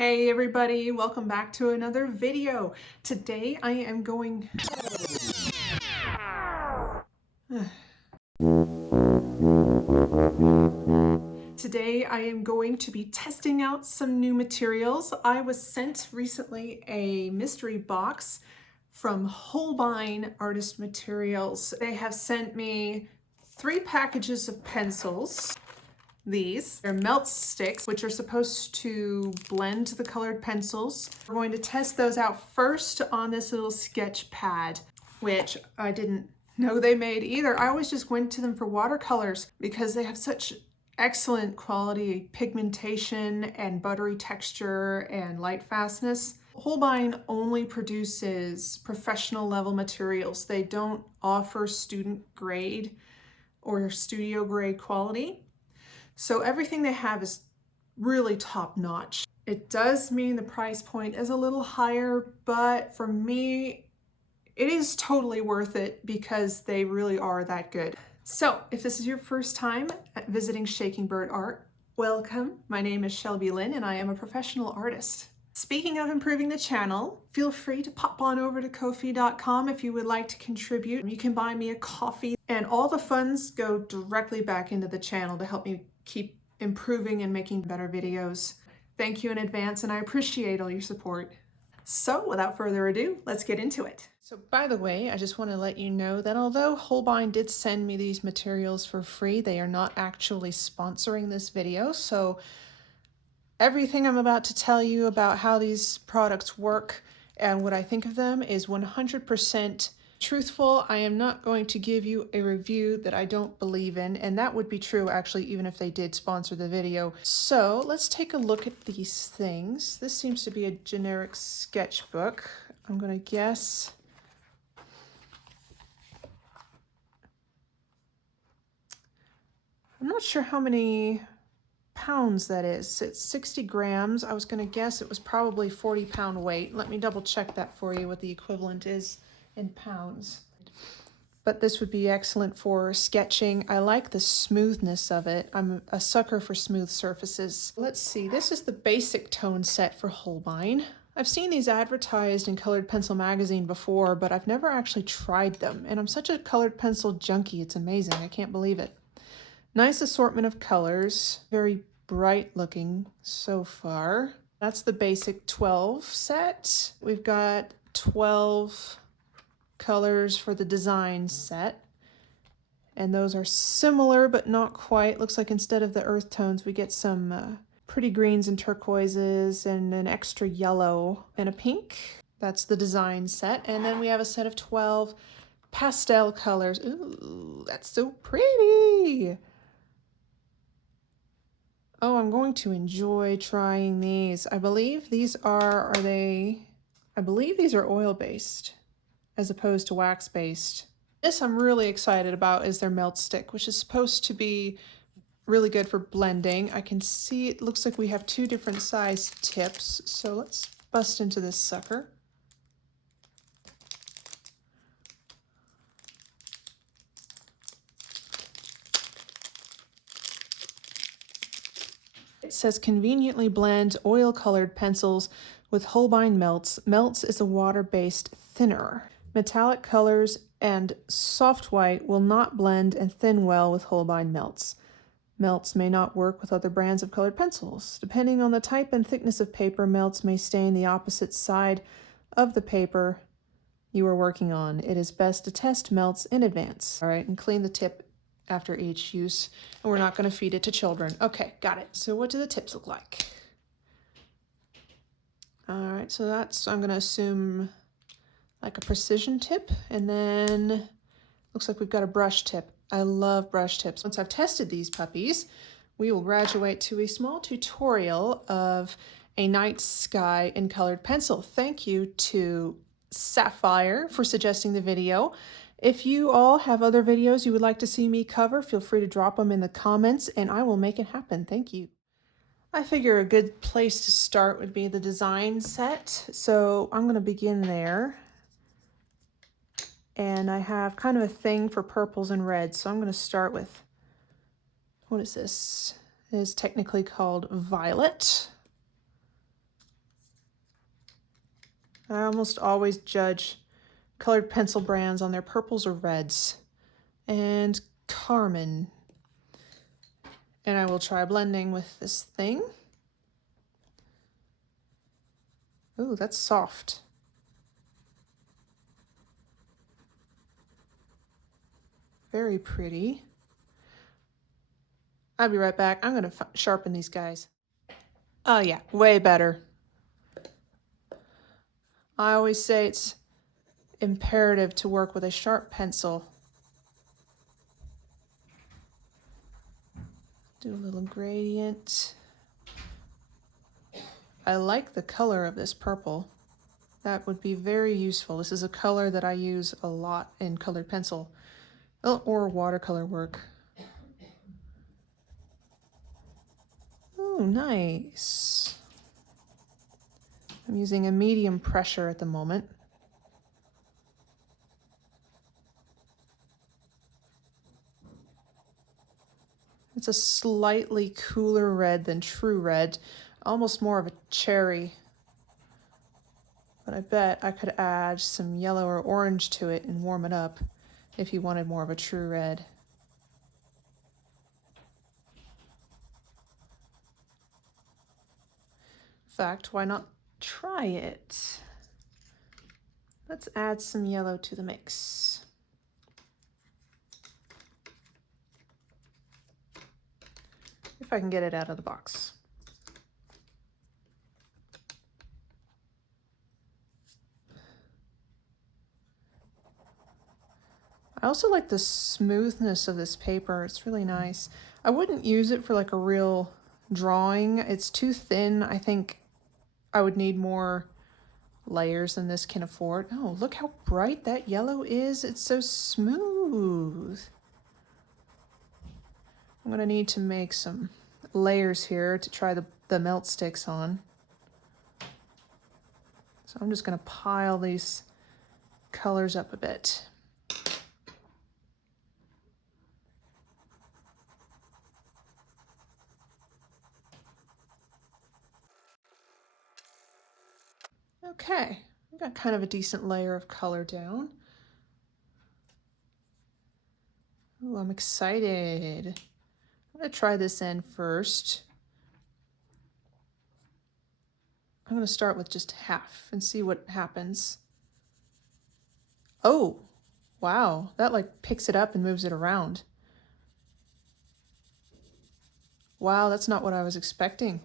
Hey everybody, welcome back to another video. Today I am going to be testing out some new materials. I was sent recently a mystery box from Holbein Artist Materials. They have sent me 3 packages of pencils. They're Meltz Sticks, which are supposed to blend the colored pencils. We're going to test those out first on this little sketch pad, which I didn't know they made either. I always just went to them for watercolors because they have such excellent quality pigmentation and buttery texture and light fastness. Holbein only produces professional level materials. They don't offer student grade or studio grade quality. So everything they have is really top notch. It does mean the price point is a little higher, but for me, it is totally worth it because they really are that good. So if this is your first time visiting Shaking Bird Art, welcome. My name is Shelby Lynn and I am a professional artist. Speaking of improving the channel, feel free to pop on over to Ko-fi.com if you would like to contribute. You can buy me a coffee and all the funds go directly back into the channel to help me keep improving and making better videos. Thank you in advance and I appreciate all your support. So without further ado, let's get into it. So by the way, I just want to let you know that although Holbein did send me these materials for free, they are not actually sponsoring this video. So everything I'm about to tell you about how these products work and what I think of them is 100% truthful. I am not going to give you a review that I don't believe in, and that would be true actually even if they did sponsor the video. So let's take a look at these things. This seems to be a generic sketchbook. I'm gonna guess. I'm not sure how many pounds that is. It's 60 grams. I was gonna guess it was probably 40-pound weight. Let me double check that for you, what the equivalent is in pounds. But this would be excellent for sketching. I like the smoothness of it. I'm a sucker for smooth surfaces. Let's see, this is the basic tone set for Holbein. I've seen these advertised in Colored Pencil magazine before, but I've never actually tried them. And I'm such a colored pencil junkie, it's amazing, I can't believe it. Nice assortment of colors, very bright looking so far. That's the basic 12 set. We've got 12 colors for the design set, and those are similar but not quite. Looks like instead of the earth tones we get some pretty greens and turquoises and an extra yellow and a pink. That's the design set. And then we have a set of 12 pastel colors. Ooh, that's so pretty. Oh, I'm going to enjoy trying these. I believe these are oil-based as opposed to wax-based. This I'm really excited about is their Meltz Stick, which is supposed to be really good for blending. I can see it looks like we have 2 different size tips, so let's bust into this sucker. It says conveniently blend oil-colored pencils with Holbein Meltz. Meltz is a water-based thinner. Metallic colors and soft white will not blend and thin well with Holbein Meltz. Meltz may not work with other brands of colored pencils. Depending on the type and thickness of paper, Meltz may stain the opposite side of the paper you are working on. It is best to test Meltz in advance. All right, and clean the tip after each use. And we're not going to feed it to children. Okay, got it. So what do the tips look like? All right, so that's, I'm going to assume like a precision tip, and then looks like we've got a brush tip. I love brush tips. Once I've tested these puppies, we will graduate to a small tutorial of a night sky in colored pencil. Thank you to Sapphire for suggesting the video. If you all have other videos you would like to see me cover, feel free to drop them in the comments and I will make it happen. Thank you. I figure a good place to start would be the design set. So I'm going to begin there. And I have kind of a thing for purples and reds, so I'm going to start with, what is this? It is technically called violet. I almost always judge colored pencil brands on their purples or reds. And Carmen. And I will try blending with this thing. Ooh, that's soft. Very pretty. I'll be right back. I'm going to sharpen these guys. Oh yeah, way better. I always say it's imperative to work with a sharp pencil. Do a little gradient. I like the color of this purple. That would be very useful. This is a color that I use a lot in colored pencil or watercolor work. Oh, nice. I'm using a medium pressure at the moment. It's a slightly cooler red than true red, almost more of a cherry. But I bet I could add some yellow or orange to it and warm it up if you wanted more of a true red. In fact, why not try it? Let's add some yellow to the mix. If I can get it out of the box. I also like the smoothness of this paper. It's really nice. I wouldn't use it for like a real drawing. It's too thin. I think I would need more layers than this can afford. Oh, look how bright that yellow is. It's so smooth. I'm gonna need to make some layers here to try the Meltz Sticks on. So I'm just gonna pile these colors up a bit. Okay, I've got kind of a decent layer of color down. Ooh, I'm excited. I'm gonna try this end first. I'm gonna start with just half and see what happens. Oh, wow, that like picks it up and moves it around. Wow, that's not what I was expecting.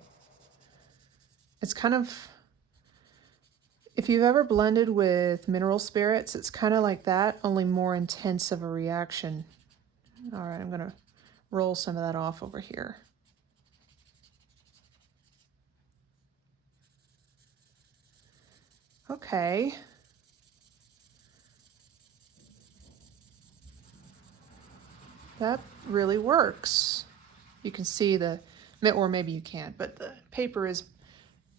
It's kind of, if you've ever blended with mineral spirits, it's kind of like that, only more intense of a reaction. All right, I'm gonna roll some of that off over here. Okay. That really works. You can see the, or maybe you can't, but the paper is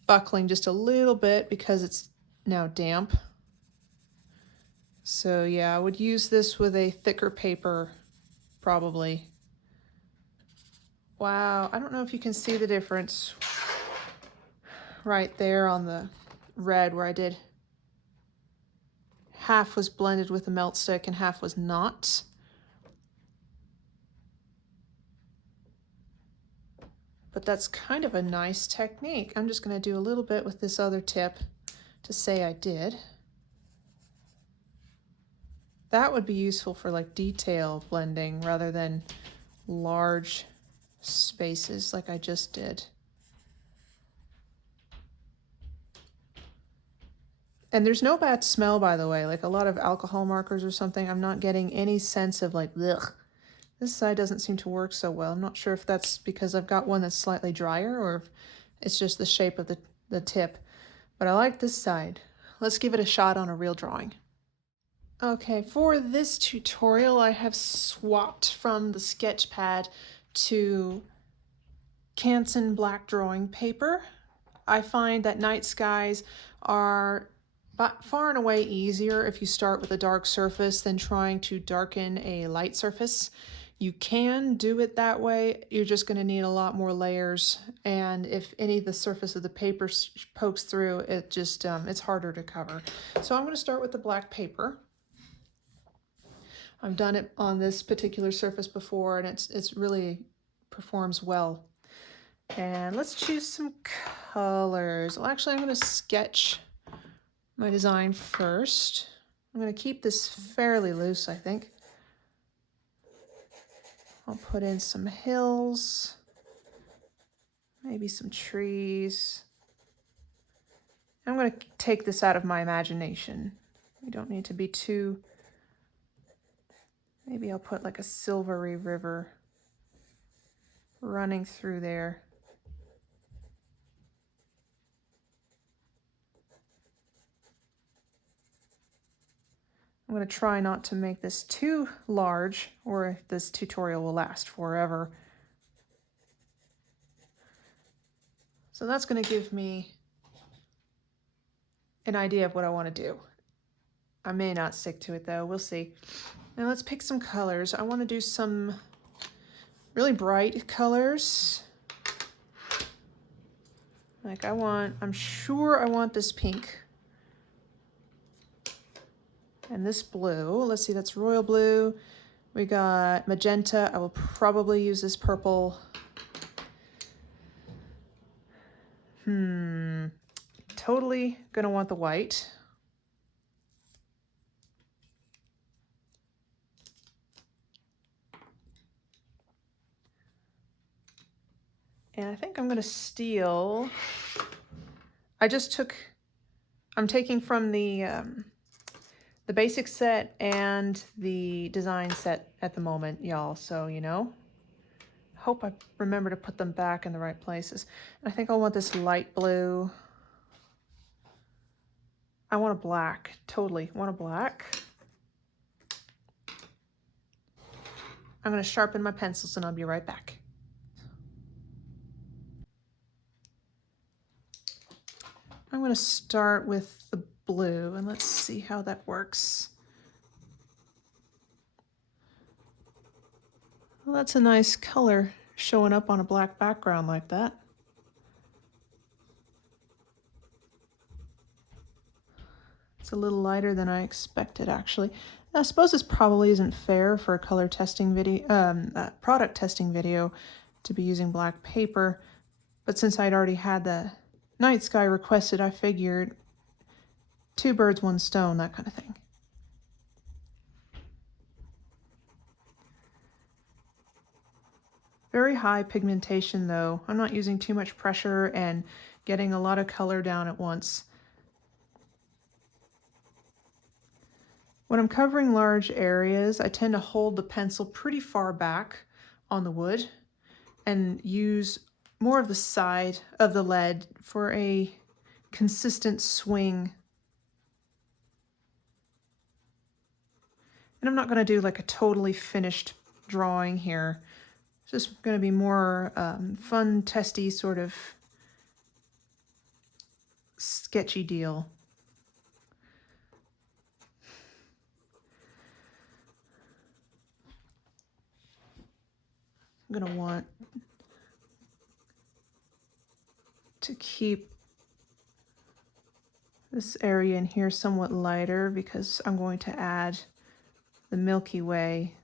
buckling just a little bit because it's now damp. So yeah, I would use this with a thicker paper, probably. Wow, I don't know if you can see the difference right there on the red where I did half was blended with a Meltz stick and half was not. But that's kind of a nice technique. I'm just going to do a little bit with this other tip to say I did. That would be useful for like detail blending rather than large spaces like I just did. And there's no bad smell, by the way. Like a lot of alcohol markers or something, I'm not getting any sense of like, ugh. This side doesn't seem to work so well. I'm not sure if that's because I've got one that's slightly drier or if it's just the shape of the tip. But I like this side. Let's give it a shot on a real drawing. Okay, for this tutorial, I have swapped from the sketch pad to Canson black drawing paper. I find that night skies are far and away easier if you start with a dark surface than trying to darken a light surface. You can do it that way. You're just going to need a lot more layers, and if any of the surface of the paper pokes through, it just it's harder to cover. So I'm going to start with the black paper. I've done it on this particular surface before, and it's really performs well. And let's choose some colors. Well, actually, I'm going to sketch my design first. I'm going to keep this fairly loose, I think. I'll put in some hills, maybe some trees. I'm going to take this out of my imagination. You don't need to be too... Maybe I'll put like a silvery river running through there. I'm going to try not to make this too large, or this tutorial will last forever. So that's going to give me an idea of what I want to do. I may not stick to it though, we'll see. Now let's pick some colors. I want to do some really bright colors. Like I'm sure I want this pink. And this blue, let's see, that's royal blue. We got magenta. I will probably use this purple. Totally gonna want the white. And I think I'm gonna steal. I'm taking from the basic set and the design set at the moment, y'all, so you know. Hope I remember to put them back in the right places. And I think I want this light blue. I want a black, totally want a black. I'm gonna sharpen my pencils and I'll be right back. I'm gonna start with the blue and let's see how that works. Well, that's a nice color showing up on a black background like that. It's a little lighter than I expected, actually. I suppose this probably isn't fair for a color testing video, product testing video, to be using black paper, but since I'd already had the night sky requested, I figured 2 birds, 1 stone, that kind of thing. Very high pigmentation though. I'm not using too much pressure and getting a lot of color down at once. When I'm covering large areas, I tend to hold the pencil pretty far back on the wood and use more of the side of the lead for a consistent swing. And I'm not going to do like a totally finished drawing here. It's just going to be more fun, testy, sort of sketchy deal. I'm going to want to keep this area in here somewhat lighter because I'm going to add the Milky Way.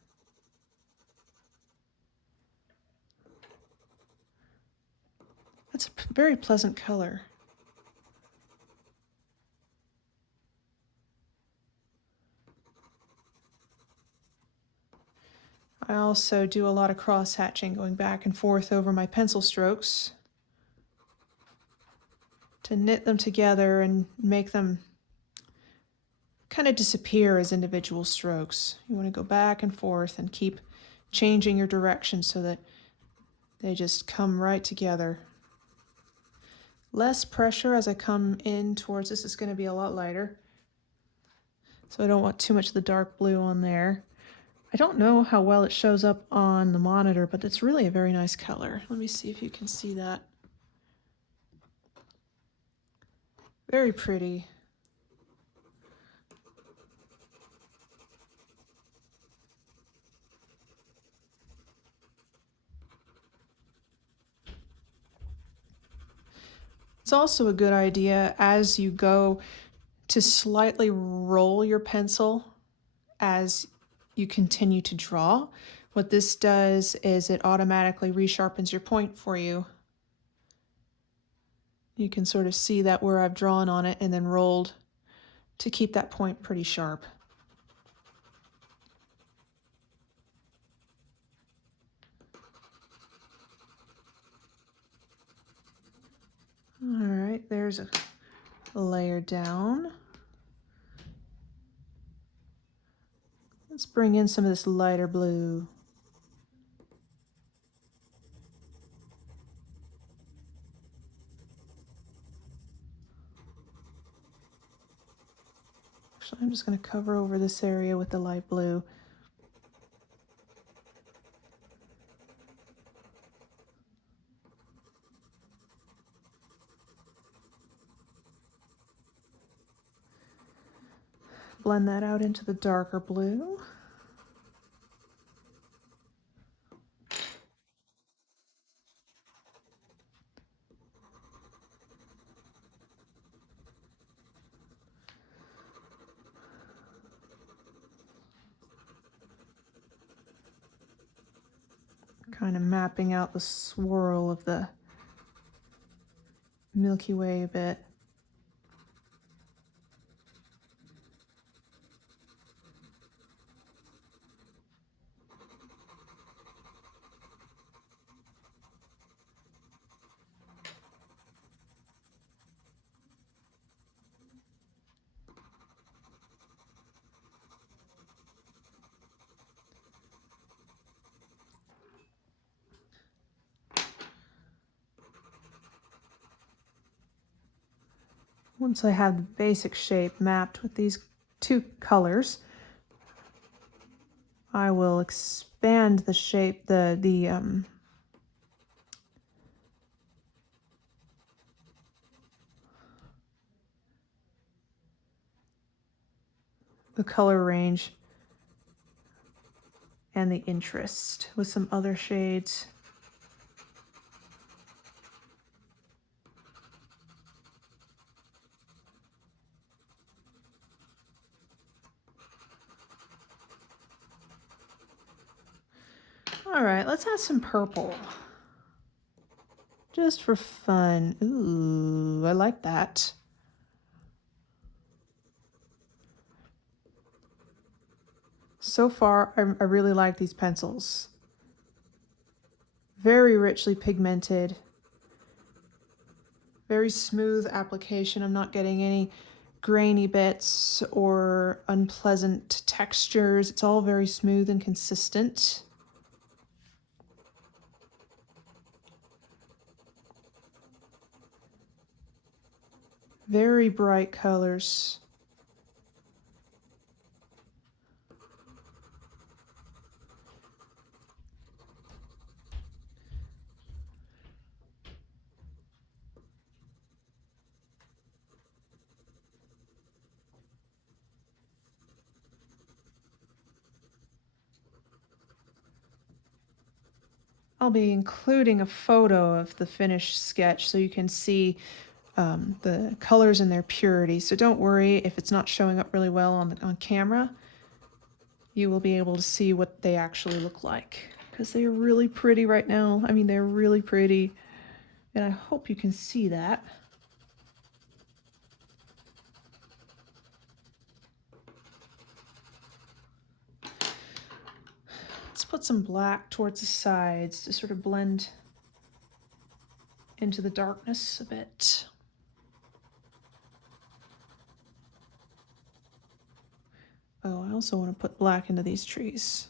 That's a very pleasant color. I also do a lot of cross-hatching, going back and forth over my pencil strokes to knit them together and make them kind of disappear as individual strokes. You want to go back and forth and keep changing your direction so that they just come right together. Less pressure as I come in towards this. It's going to be a lot lighter. So I don't want too much of the dark blue on there. I don't know how well it shows up on the monitor, but it's really a very nice color. Let me see if you can see that. Very pretty. It's also a good idea as you go to slightly roll your pencil as you continue to draw. What this does is it automatically resharpens your point for you. You can sort of see that where I've drawn on it and then rolled to keep that point pretty sharp. All right, there's a layer down. Let's bring in some of this lighter blue. Actually, I'm just going to cover over this area with the light blue. Blend that out into the darker blue. Kind of mapping out the swirl of the Milky Way a bit. Once I have the basic shape mapped with these two colors, I will expand the shape, the color range and the interest with some other shades. All right, let's add some purple. Just for fun. Ooh, I like that. So far, I really like these pencils. Very richly pigmented. Very smooth application. I'm not getting any grainy bits or unpleasant textures. It's all very smooth and consistent. Very bright colors. I'll be including a photo of the finished sketch so you can see the colors and their purity. So don't worry if it's not showing up really well on camera. You will be able to see what they actually look like because they are really pretty right now. I mean, they're really pretty, and I hope you can see that. Let's put some black towards the sides to sort of blend into the darkness a bit. Oh, I also want to put black into these trees.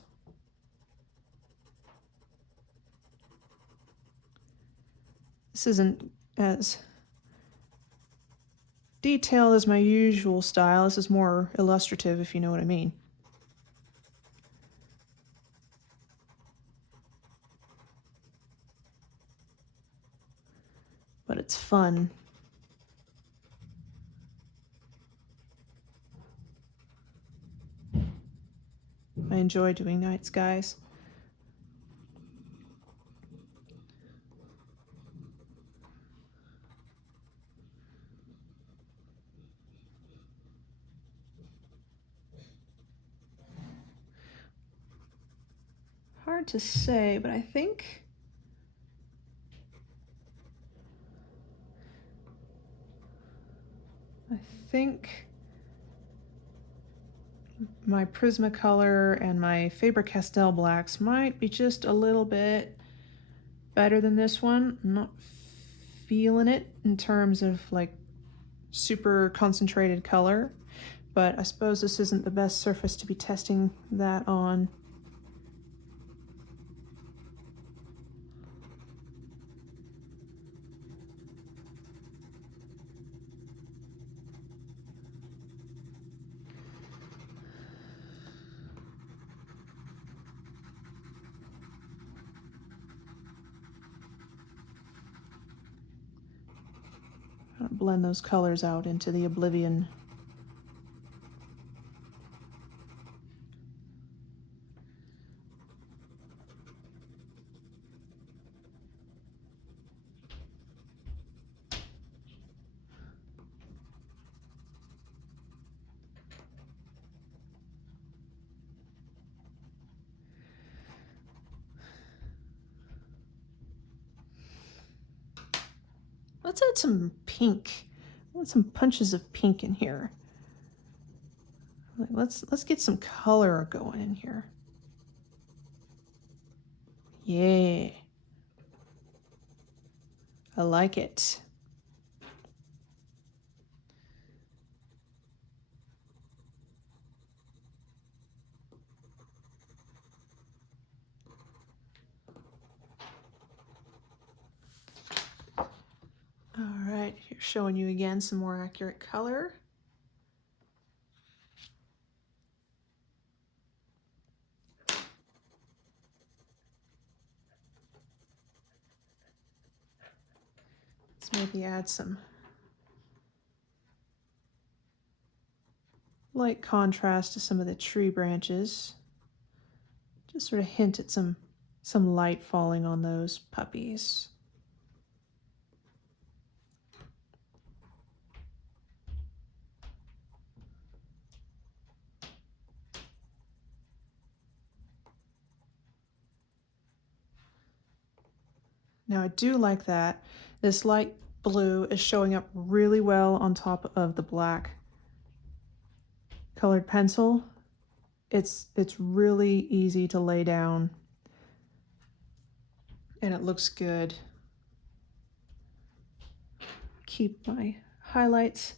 This isn't as detailed as my usual style. This is more illustrative, if you know what I mean. But it's fun. I enjoy doing night skies. hard to say, but I think my Prismacolor and my Faber-Castell blacks might be just a little bit better than this one. I'm not feeling it in terms of like super concentrated color, but I suppose this isn't the best surface to be testing that on. Blend those colors out into the oblivion. Let's add some pink. I want some punches of pink in here. Let's get some color going in here. Yeah. I like it. All right, here showing you again some more accurate color. Let's maybe add some light contrast to some of the tree branches. Just sort of hint at some light falling on those puppies. Now I do like that this light blue is showing up really well on top of the black colored pencil. It's really easy to lay down and it looks good. Keep my highlights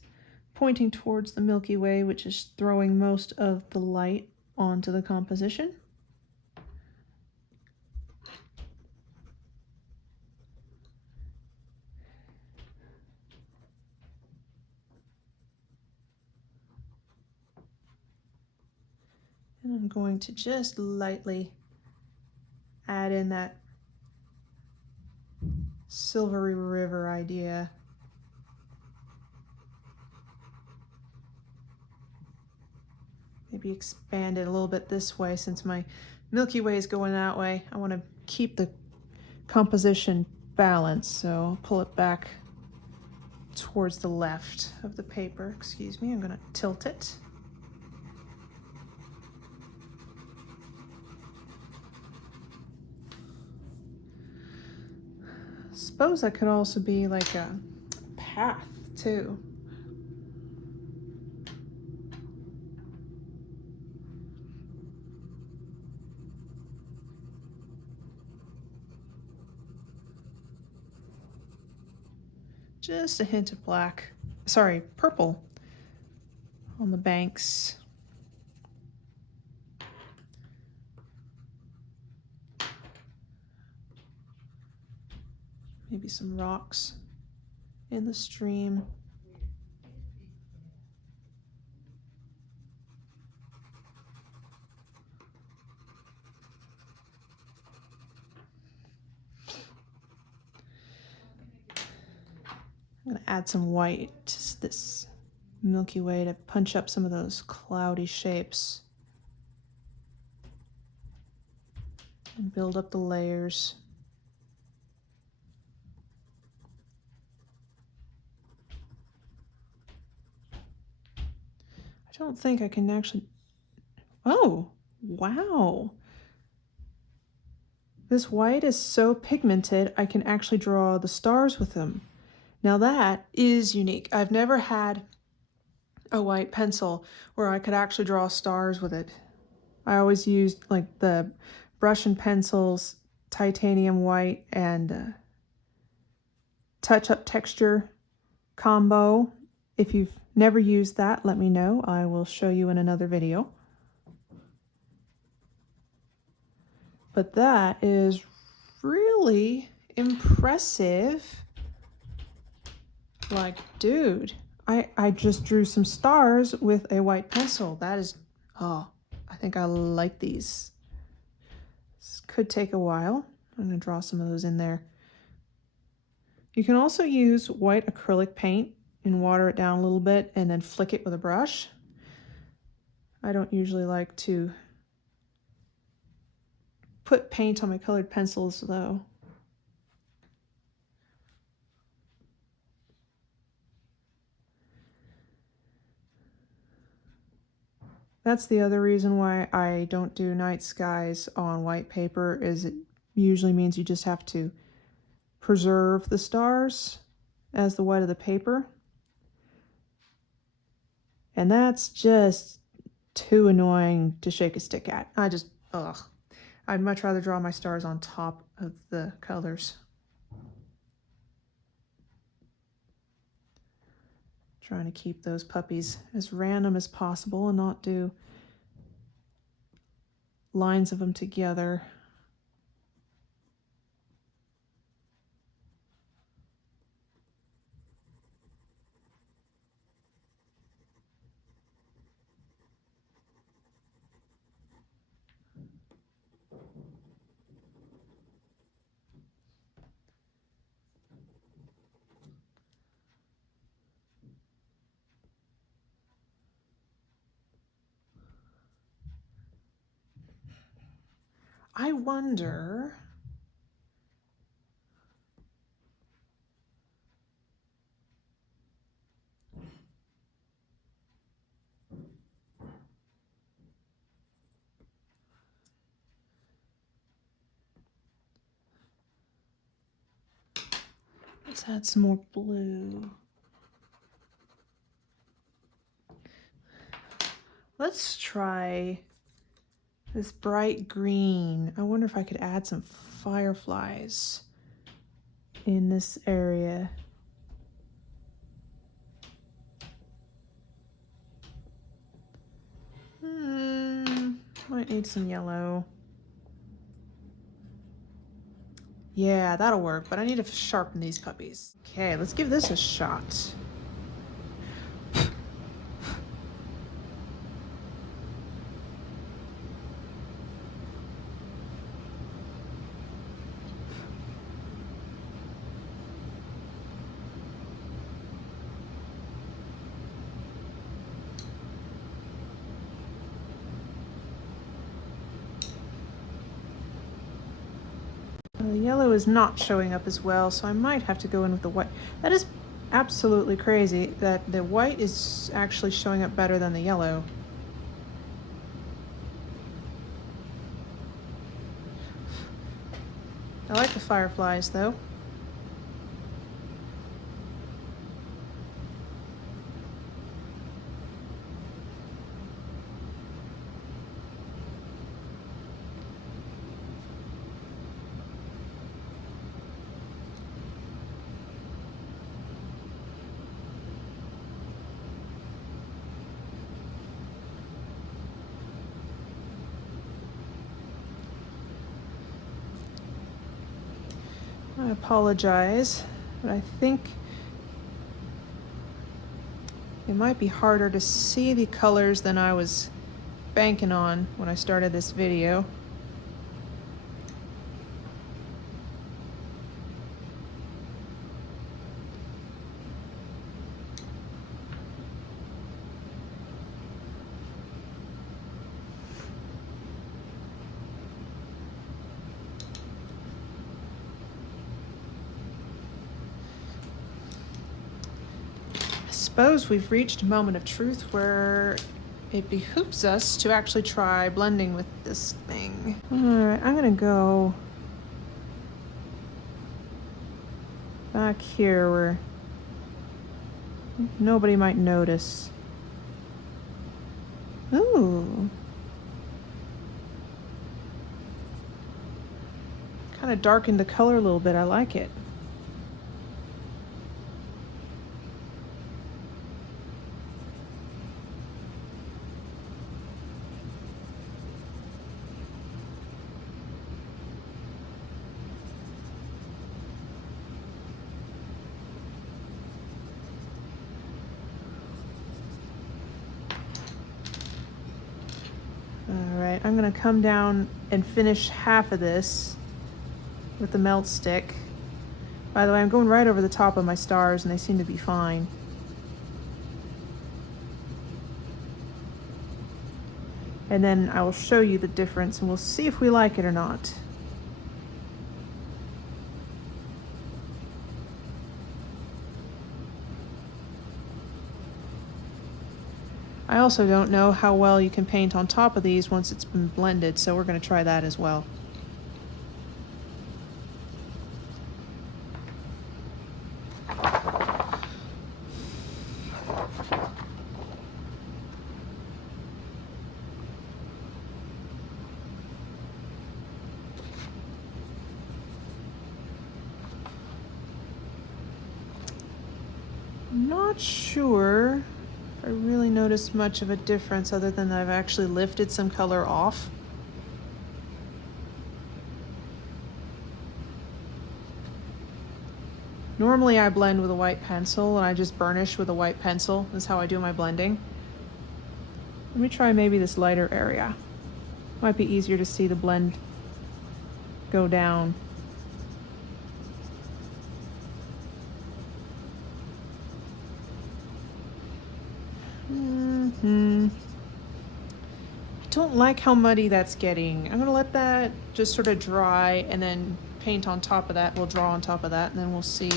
pointing towards the Milky Way, which is throwing most of the light onto the composition. And I'm going to just lightly add in that silvery river idea. Maybe expand it a little bit this way since my Milky Way is going that way. I want to keep the composition balanced, so I'll pull it back towards the left of the paper. Excuse me, I'm going to tilt it. Suppose that could also be like a path too. Just a hint of black, sorry, purple on the banks. Maybe some rocks in the stream. I'm going to add some white to this Milky Way to punch up some of those cloudy shapes and build up the layers. I don't think I can actually, oh, wow. This white is so pigmented, I can actually draw the stars with them. Now that is unique. I've never had a white pencil where I could actually draw stars with it. I always used like the brush and pencils, titanium white, and touch-up texture combo. If you've never used that, let me know. I will show you in another video. But that is really impressive. Like, dude, I just drew some stars with a white pencil. That is, oh, I think I like these. This could take a while. I'm gonna draw some of those in there. You can also use white acrylic paint and water it down a little bit and then flick it with a brush. I don't usually like to put paint on my colored pencils though. That's the other reason why I don't do night skies on white paper, is it usually means you just have to preserve the stars as the white of the paper. And that's just too annoying to shake a stick at. Ugh. I'd much rather draw my stars on top of the colors. Trying to keep those puppies as random as possible and not do lines of them together. I wonder, let's add some more blue. Let's try this bright green. I wonder if I could add some fireflies in this area. Might need some yellow. Yeah, that'll work, but I need to sharpen these puppies. Okay, let's give this a shot. The yellow is not showing up as well, so I might have to go in with the white. That is absolutely crazy that the white is actually showing up better than the yellow. I like the fireflies though. I apologize, but I think it might be harder to see the colors than I was banking on when I started this video. I suppose we've reached a moment of truth where it behooves us to actually try blending with this thing. All right, I'm gonna go back here where nobody might notice. Ooh. Kind of darkened the color a little bit. I like it. Alright, I'm going to come down and finish half of this with the Meltz stick. By the way, I'm going right over the top of my stars and they seem to be fine. And then I will show you the difference and we'll see if we like it or not. I also don't know how well you can paint on top of these once it's been blended, so we're going to try that as well. I'm not sure I really noticed much of a difference other than I've actually lifted some color off. Normally I blend with a white pencil and I just burnish with a white pencil. That's how I do my blending. Let me try maybe this lighter area. Might be easier to see the blend go down. I don't like how muddy that's getting. I'm gonna let that just sort of dry and then paint on top of that. We'll draw on top of that and then we'll see.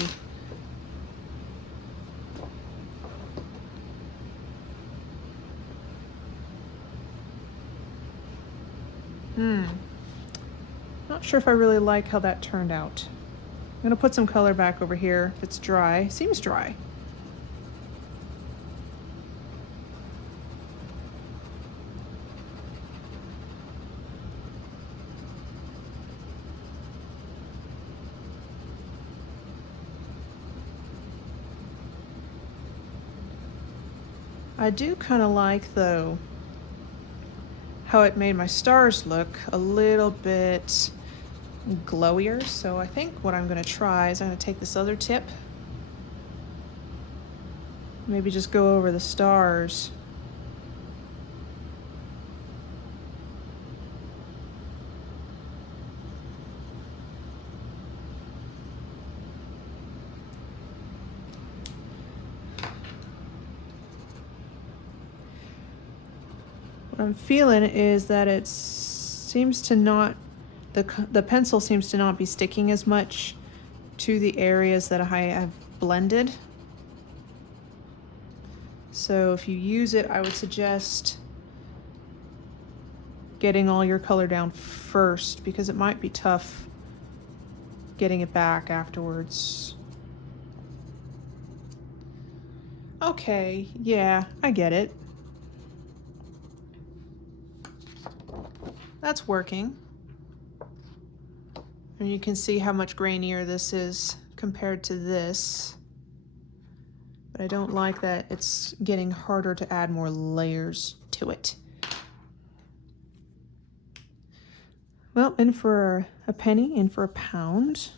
Not sure if I really like how that turned out. I'm gonna put some color back over here if it's dry. Seems dry. I do kind of like, though, how it made my stars look a little bit glowier. So I think what I'm going to try is I'm going to take this other tip, maybe just go over the stars. What I'm feeling is that it seems to not, the pencil seems to not be sticking as much to the areas that I have blended. So if you use it, I would suggest getting all your color down first because it might be tough getting it back afterwards. Okay, yeah, I get it. That's working. And you can see how much grainier this is compared to this. But I don't like that it's getting harder to add more layers to it. Well, in for a penny, in for a pound.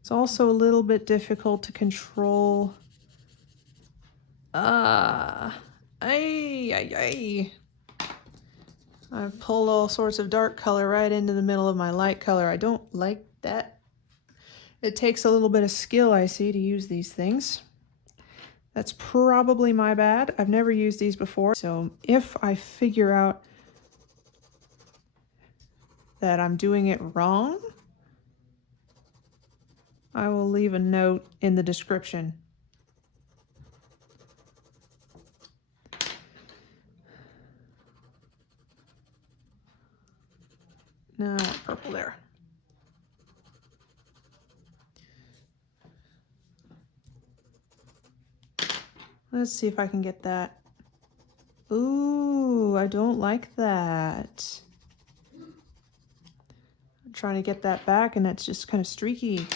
It's also a little bit difficult to control. I've pulled all sorts of dark color right into the middle of my light color. I don't like that. It takes a little bit of skill, I see, to use these things. That's probably my bad. I've never used these before. So if I figure out that I'm doing it wrong, I will leave a note in the description. No, I want purple there. Let's see if I can get that. Ooh, I don't like that. I'm trying to get that back and it's just kind of streaky.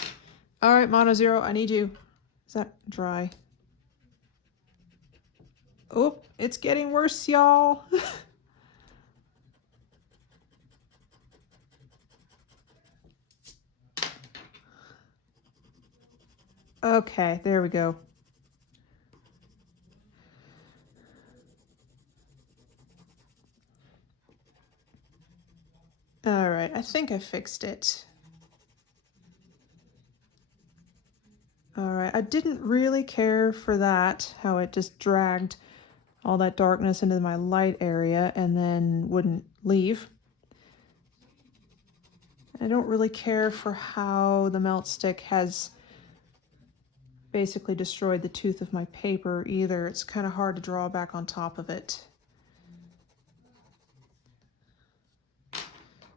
All right, Mono Zero, I need you. Is that dry? Oh, it's getting worse, y'all. Okay, there we go. All right, I think I fixed it. All right, I didn't really care for that, how it just dragged all that darkness into my light area and then wouldn't leave. I don't really care for how the Meltz stick has basically destroyed the tooth of my paper either. It's kind of hard to draw back on top of it.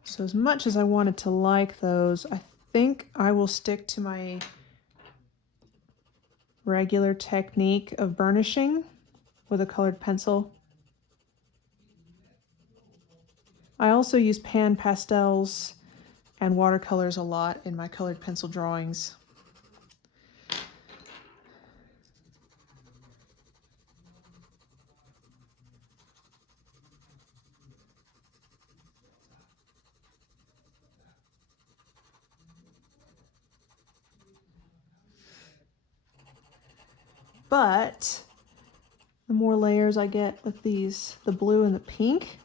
So as much as I wanted to like those, I think I will stick to my regular technique of burnishing with a colored pencil. I also use pan pastels and watercolors a lot in my colored pencil drawings. But the more layers I get with these, the blue and the pink,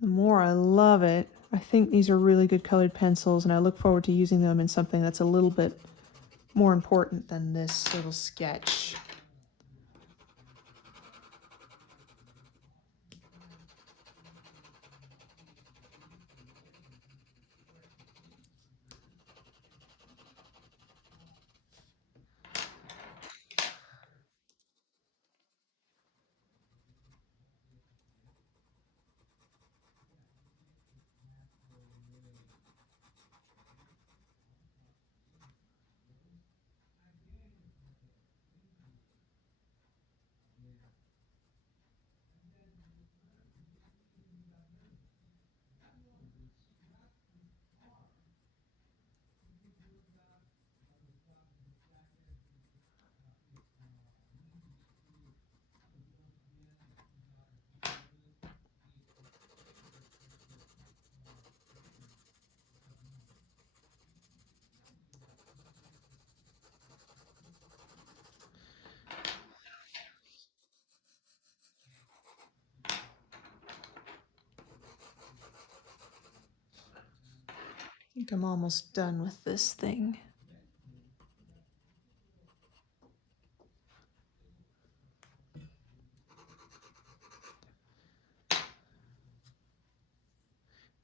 the more I love it. I think these are really good colored pencils, and I look forward to using them in something that's a little bit more important than this little sketch. I think I'm almost done with this thing.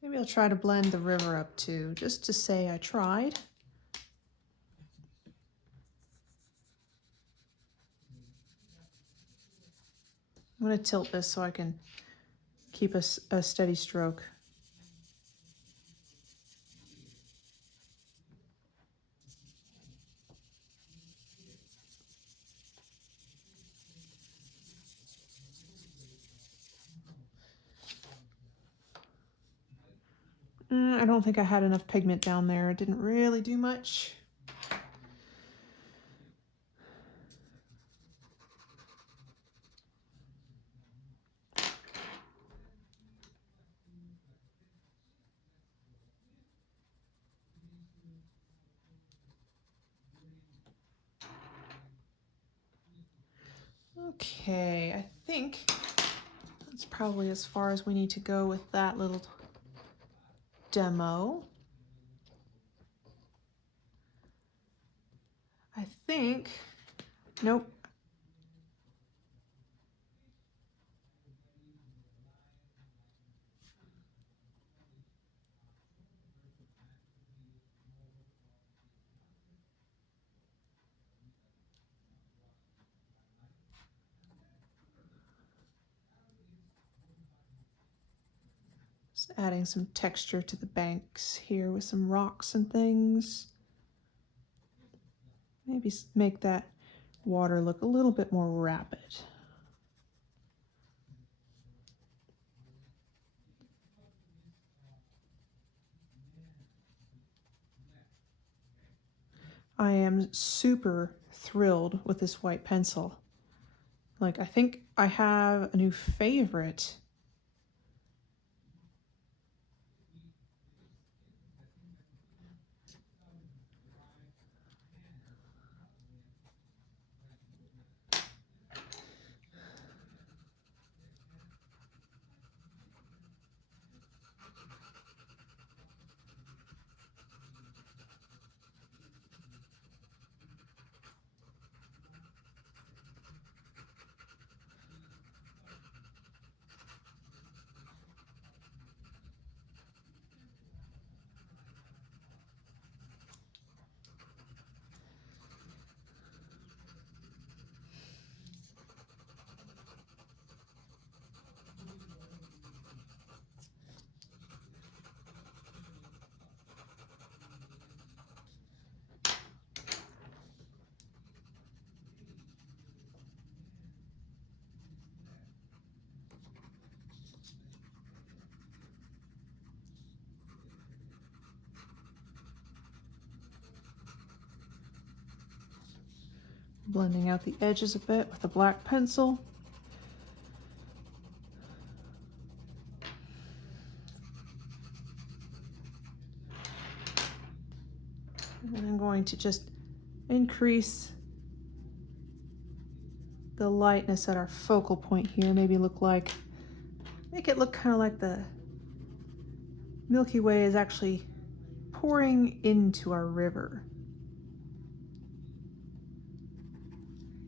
Maybe I'll try to blend the river up too, just to say I tried. I'm going to tilt this so I can keep a steady stroke. I don't think I had enough pigment down there. It didn't really do much. Okay, I think that's probably as far as we need to go with that little demo. I think, nope. Just adding some texture to the banks here with some rocks and things. Maybe make that water look a little bit more rapid. I am super thrilled with this white pencil. Like, I think I have a new favorite. Blending out the edges a bit with a black pencil. And I'm going to just increase the lightness at our focal point here. Maybe make it look kind of like the Milky Way is actually pouring into our river.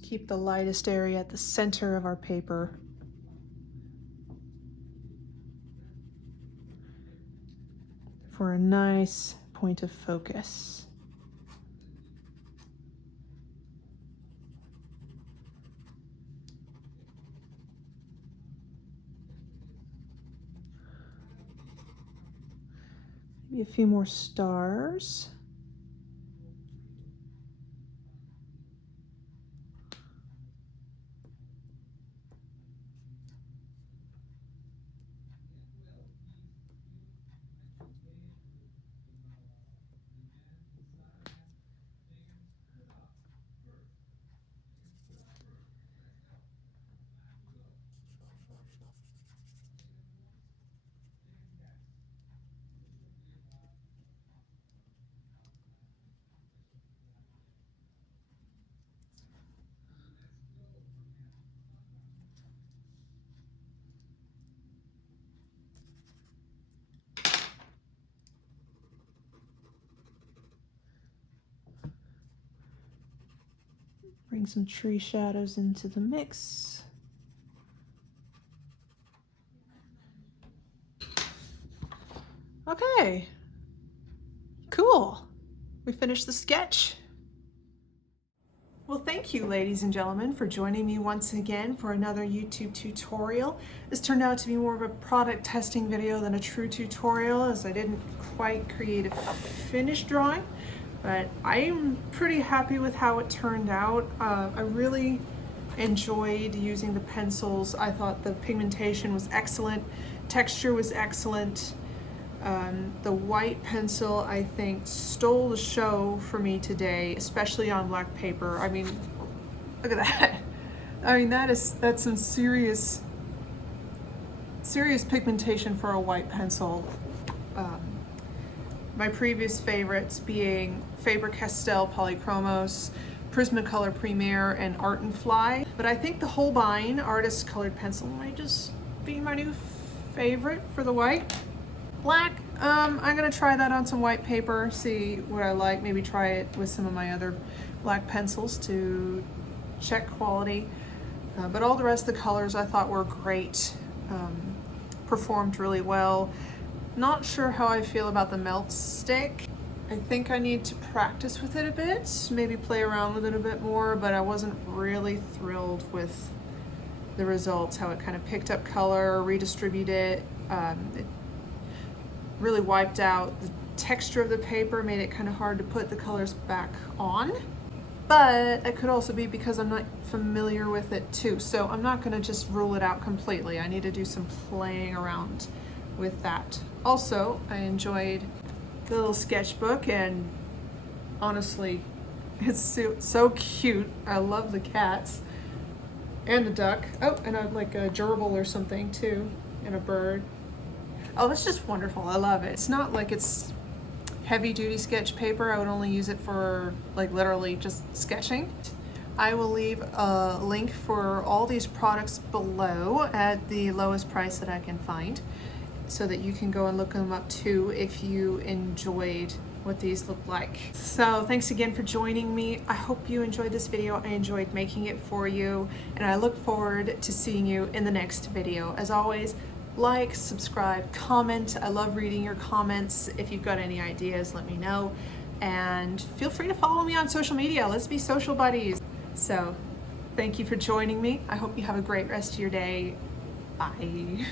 Keep the lightest area at the center of our paper. For a nice point of focus. Maybe a few more stars. Bring some tree shadows into the mix. Okay, cool. We finished the sketch. Well, thank you, ladies and gentlemen, for joining me once again for another YouTube tutorial. This turned out to be more of a product testing video than a true tutorial, as I didn't quite create a finished drawing, but I'm pretty happy with how it turned out. I really enjoyed using the pencils. I thought the pigmentation was excellent, texture was excellent. The white pencil, I think, stole the show for me today, especially on black paper. I mean, look at that. I mean, that's some serious pigmentation for a white pencil. My previous favorites being Faber-Castell Polychromos, Prismacolor Premier, and Art and Fly. But I think the Holbein Artist Colored Pencil might just be my new favorite for the white. Black, I'm gonna try that on some white paper, see what I like, maybe try it with some of my other black pencils to check quality. But all the rest of the colors I thought were great, performed really well. Not sure how I feel about the Meltz stick. I think I need to practice with it a bit, maybe play around with it a bit more, but I wasn't really thrilled with the results, how it kind of picked up color, redistributed it. really wiped out the texture of the paper, made it kind of hard to put the colors back on. But it could also be because I'm not familiar with it too. So I'm not gonna just rule it out completely. I need to do some playing around with that. Also, I enjoyed the little sketchbook, and honestly, it's so cute. I love the cats and the duck. Oh, and I have like a gerbil or something too, and a bird. Oh, it's just wonderful. I love it. It's not like it's heavy duty sketch paper. I would only use it for like literally just sketching. I will leave a link for all these products below at the lowest price that I can find, so that you can go and look them up too if you enjoyed what these look like. So thanks again for joining me. I hope you enjoyed this video. I enjoyed making it for you, and I look forward to seeing you in the next video. As always, like, subscribe, comment. I love reading your comments. If you've got any ideas, let me know. And feel free to follow me on social media. Let's be social buddies. So thank you for joining me. I hope you have a great rest of your day. Bye.